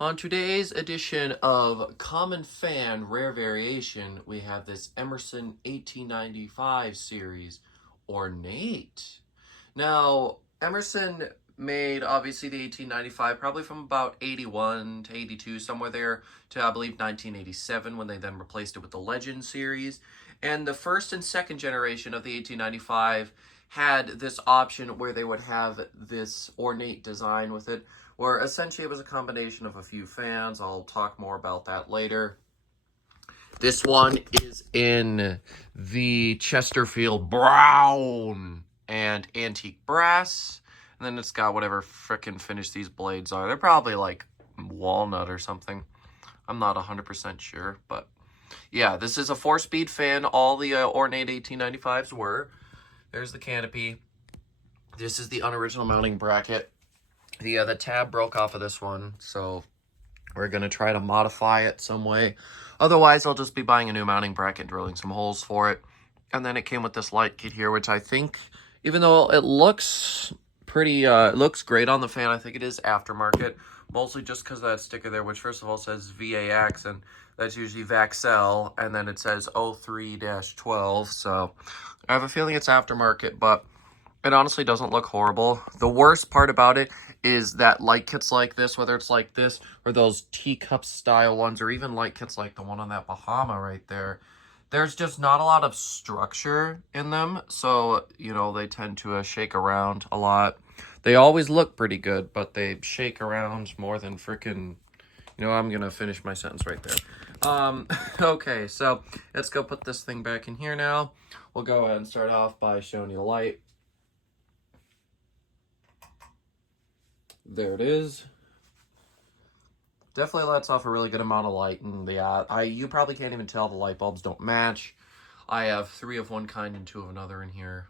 On today's edition of Common Fan Rare Variation, we have this Emerson 1895 series, Ornate. Now, Emerson made, obviously, the 1895 probably from about 81 to 82, somewhere there, to, I believe, 1987, when they then replaced it with the Legend series. And the first and second generation of the 1895 had this option where they would have this ornate design with it, where essentially it was a combination of a few fans. I'll talk more about that later. This one is in the Chesterfield brown and antique brass. And then it's got whatever frickin' finish these blades are. They're probably like walnut or something. I'm not 100% sure, but yeah, this is a 4-speed fan. All the Ornate 1895s were. There's the canopy. This is the unoriginal mounting bracket. The tab broke off of this one, so we're going to try to modify it some way. Otherwise, I'll just be buying a new mounting bracket and drilling some holes for it. And then it came with this light kit here, which I think, even though it looks pretty, it looks great on the fan, I think it is aftermarket. Mostly just because of that sticker there, which first of all says VAX, and that's usually VAXL, and then it says 03-12. So I have a feeling it's aftermarket, but it honestly doesn't look horrible. The worst part about it is that light kits like this, whether it's like this or those teacup style ones, or even light kits like the one on that Bahama right there, there's just not a lot of structure in them. So, you know, they tend to shake around a lot. They always look pretty good, but they shake around more than freaking... You know, I'm going to finish my sentence right there. Okay, so let's go put this thing back in here now. We'll go ahead and start off by showing you the light. There it is. Definitely lets off a really good amount of light, and you probably can't even tell the light bulbs don't match. I have 3 of one kind and 2 of another in here.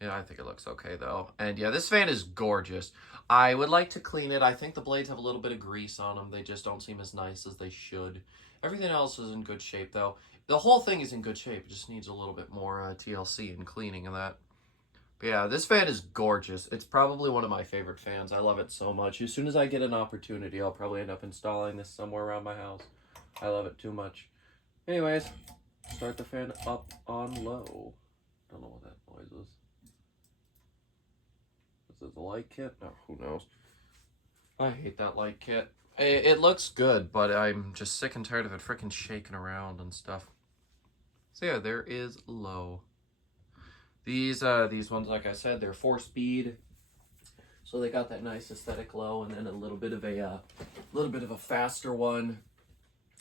Yeah, I think it looks okay though. And yeah, this fan is gorgeous. I would like to clean it. I think the blades have a little bit of grease on them. They just don't seem as nice as they should. Everything else is in good shape though. The whole thing is in good shape. It just needs a little bit more TLC and cleaning of that. But yeah, this fan is gorgeous. It's probably one of my favorite fans. I love it so much. As soon as I get an opportunity, I'll probably end up installing this somewhere around my house. I love it too much. Anyways, start the fan up on low. Don't know what that noise is. Is it the light kit? No, who knows. I hate that light kit. It looks good, but I'm just sick and tired of it freaking shaking around and stuff. So yeah, there is low. These ones, like I said, they're 4-speed, so they got that nice aesthetic low, and then a little bit of a faster one.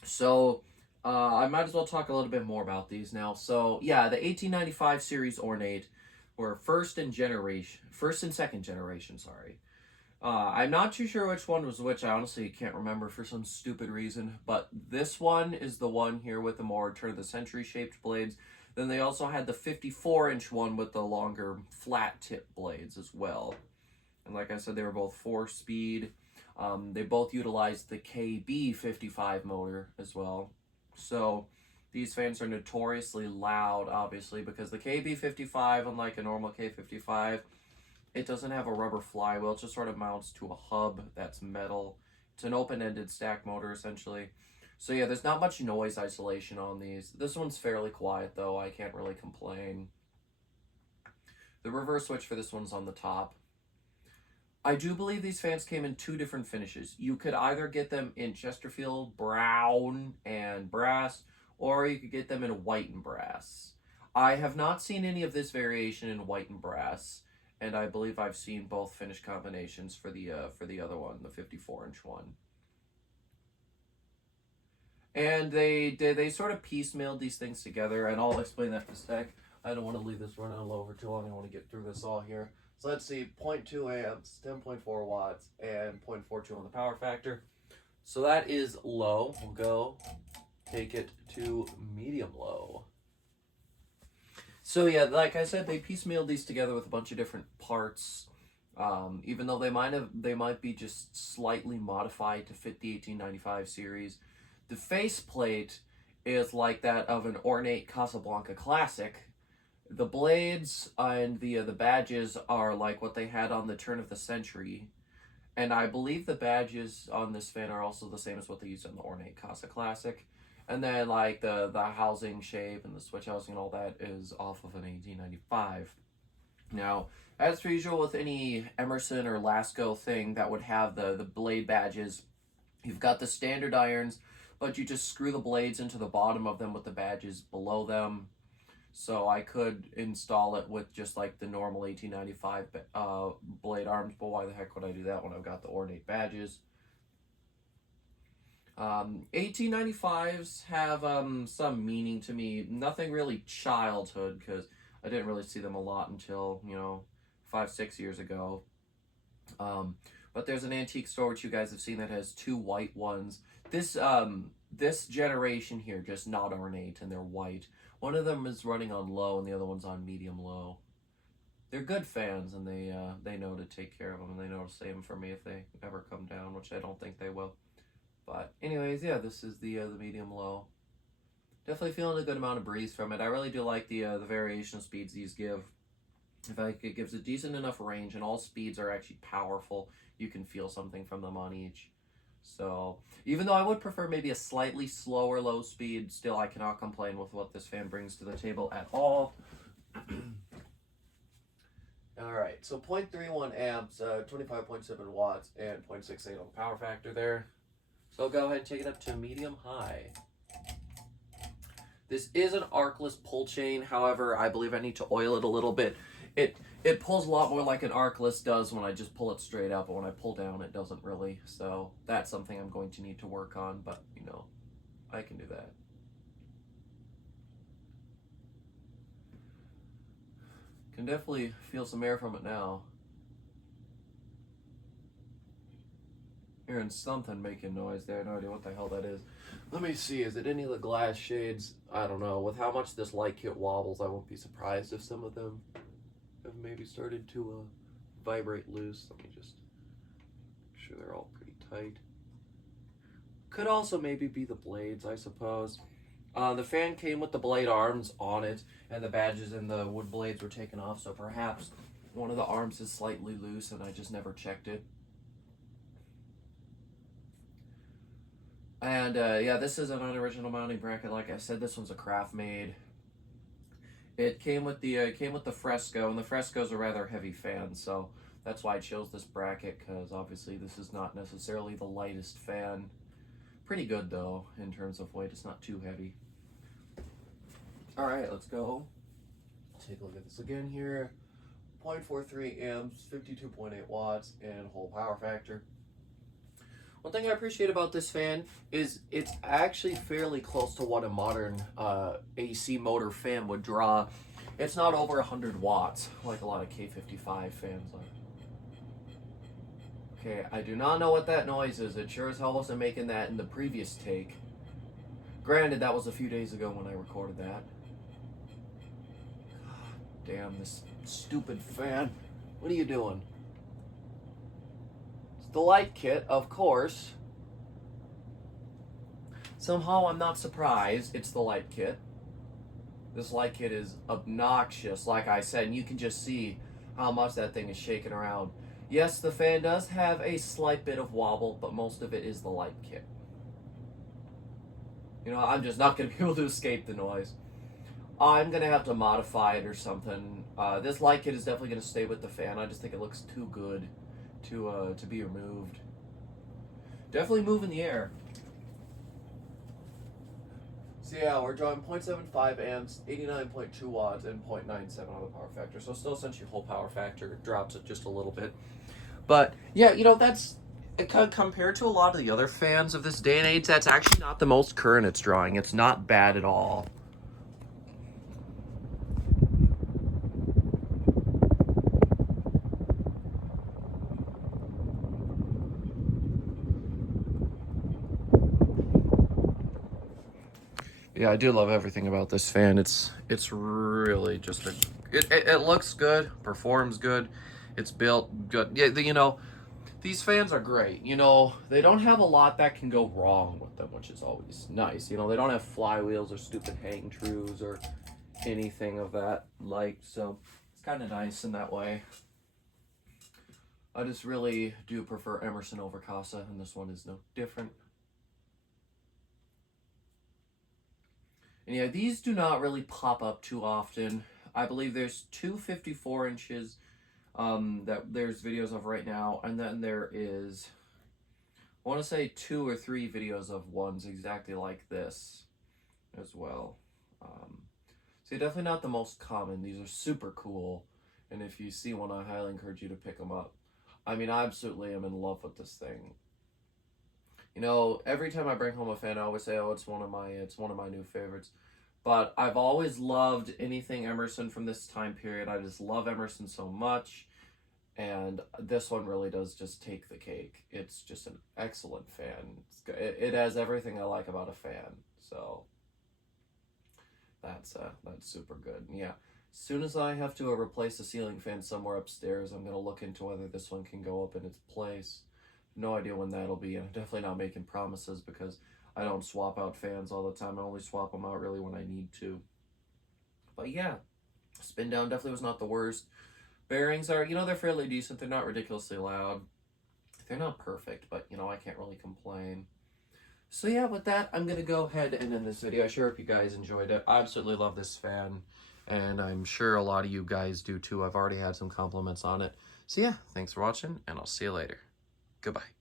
So I might as well talk a little bit more about these now. So yeah, the 1895 series Ornate were first and second generation. Sorry, I'm not too sure which one was which. I honestly can't remember for some stupid reason. But this one is the one here with the more turn of the century shaped blades. Then they also had the 54-inch one with the longer flat tip blades as well. And like I said, they were both 4-speed. They both utilized the KB55 motor as well. So these fans are notoriously loud, obviously, because the KB55, unlike a normal K55, it doesn't have a rubber flywheel. It just sort of mounts to a hub that's metal. It's an open-ended stack motor, essentially. So yeah, there's not much noise isolation on these. This one's fairly quiet, though. I can't really complain. The reverse switch for this one's on the top. I do believe these fans came in 2 different finishes. You could either get them in Chesterfield brown and brass, or you could get them in white and brass. I have not seen any of this variation in white and brass, and I believe I've seen both finish combinations for the other one, the 54-inch one. And they sort of piecemealed these things together, and I'll explain that in a sec. I don't want to leave this running on low for too long. I want to get through this all here. So let's see, 0.2 amps, 10.4 watts, and 0.42 on the power factor. So that is low. We'll go take it to medium low. So yeah, like I said, they piecemealed these together with a bunch of different parts. Even though they might be just slightly modified to fit the 1895 series. The faceplate is like that of an Ornate Casablanca Classic. The blades and the badges are like what they had on the turn of the century. And I believe the badges on this fan are also the same as what they used on the Ornate Casa Classic. And then like the housing shape and the switch housing and all that is off of an 1895. Now, as per usual with any Emerson or Lasco thing that would have the blade badges, you've got the standard irons, but you just screw the blades into the bottom of them with the badges below them. So I could install it with just like the normal 1895 blade arms, but why the heck would I do that when I've got the Ornate badges? 1895s have some meaning to me. Nothing really childhood, because I didn't really see them a lot until, 5-6 years ago. But there's an antique store which you guys have seen that has 2 white ones. This generation here, just not ornate, and they're white. One of them is running on low, and the other one's on medium low. They're good fans, and they know to take care of them, and they know to save them for me if they ever come down, which I don't think they will. But anyways, yeah, this is the medium low. Definitely feeling a good amount of breeze from it. I really do like the variation of speeds these give. In fact, it gives a decent enough range, and all speeds are actually powerful. You can feel something from them on each. So, even though I would prefer maybe a slightly slower low speed, still I cannot complain with what this fan brings to the table at all. Alright, so 0.31 amps, 25.7 watts, and 0.68 on the power factor there. So I'll go ahead and take it up to medium high. This is an arcless pull chain, however, I believe I need to oil it a little bit. It pulls a lot more like an arcless does when I just pull it straight up, but when I pull down it doesn't really. So that's something I'm going to need to work on, but I can do that. Can definitely feel some air from it now. Hearing something making noise there. No idea what the hell that is. Let me see. Is it any of the glass shades? I don't know. With how much this light kit wobbles, I won't be surprised if some of them have maybe started to vibrate loose. Let me just make sure they're all pretty tight. Could also maybe be the blades, I suppose. The fan came with the blade arms on it, and the badges and the wood blades were taken off, so perhaps one of the arms is slightly loose and I just never checked it. And yeah, this is an unoriginal mounting bracket. Like I said, this one's a craft made. It came with the Fresco, and the Fresco's a rather heavy fan, so that's why I chose this bracket, because obviously this is not necessarily the lightest fan. Pretty good though in terms of weight. It's not too heavy. All right, let's go. Take a look at this again here. 0.43 amps, 52.8 watts, and whole power factor. One thing I appreciate about this fan is it's actually fairly close to what a modern AC motor fan would draw. It's not over 100 watts like a lot of K55 fans are. Okay, I do not know what that noise is. It sure as hell wasn't making that in the previous take. Granted, that was a few days ago when I recorded that. God damn, this stupid fan. What are you doing? The light kit, of course. Somehow I'm not surprised it's the light kit. This light kit is obnoxious, like I said, and you can just see how much that thing is shaking around. Yes, the fan does have a slight bit of wobble, but most of it is the light kit. I'm just not going to be able to escape the noise. I'm going to have to modify it or something. This light kit is definitely going to stay with the fan. I just think it looks too good to be removed. Definitely move in the air. So yeah, we're drawing 0.75 amps, 89.2 watts, and 0.97 on the power factor. So still essentially whole power factor. It drops it just a little bit. But yeah, that's compared to a lot of the other fans of this day and age, that's actually not the most current it's drawing. It's not bad at all. Yeah, I do love everything about this fan. It's really just it looks good, performs good, it's built good. Yeah, these fans are great. They don't have a lot that can go wrong with them, which is always nice. They don't have flywheels or stupid hang trues or anything of that like. So it's kind of nice in that way. I just really do prefer Emerson over Casa, and this one is no different. And yeah, these do not really pop up too often. I believe there's two 54 inches that there's videos of right now, and then there is, I want to say 2 or 3 videos of ones exactly like this as well. So definitely not the most common. These are super cool, and if you see one, I highly encourage you to pick them up. I mean, I absolutely am in love with this thing. You know, every time I bring home a fan, I always say, "Oh, it's one of my new favorites." But I've always loved anything Emerson from this time period. I just love Emerson so much, and this one really does just take the cake. It's just an excellent fan. It has everything I like about a fan. So that's super good. And yeah, as soon as I have to replace the ceiling fan somewhere upstairs, I'm gonna look into whether this one can go up in its place. No idea when that'll be, and I'm definitely not making promises because I don't swap out fans all the time. I only swap them out really when I need to. But yeah, spin down definitely was not the worst. Bearings are, they're fairly decent. They're not ridiculously loud. They're not perfect, but, I can't really complain. So yeah, with that, I'm going to go ahead and end this video. I sure hope you guys enjoyed it. I absolutely love this fan, and I'm sure a lot of you guys do too. I've already had some compliments on it. So yeah, thanks for watching, and I'll see you later. Goodbye.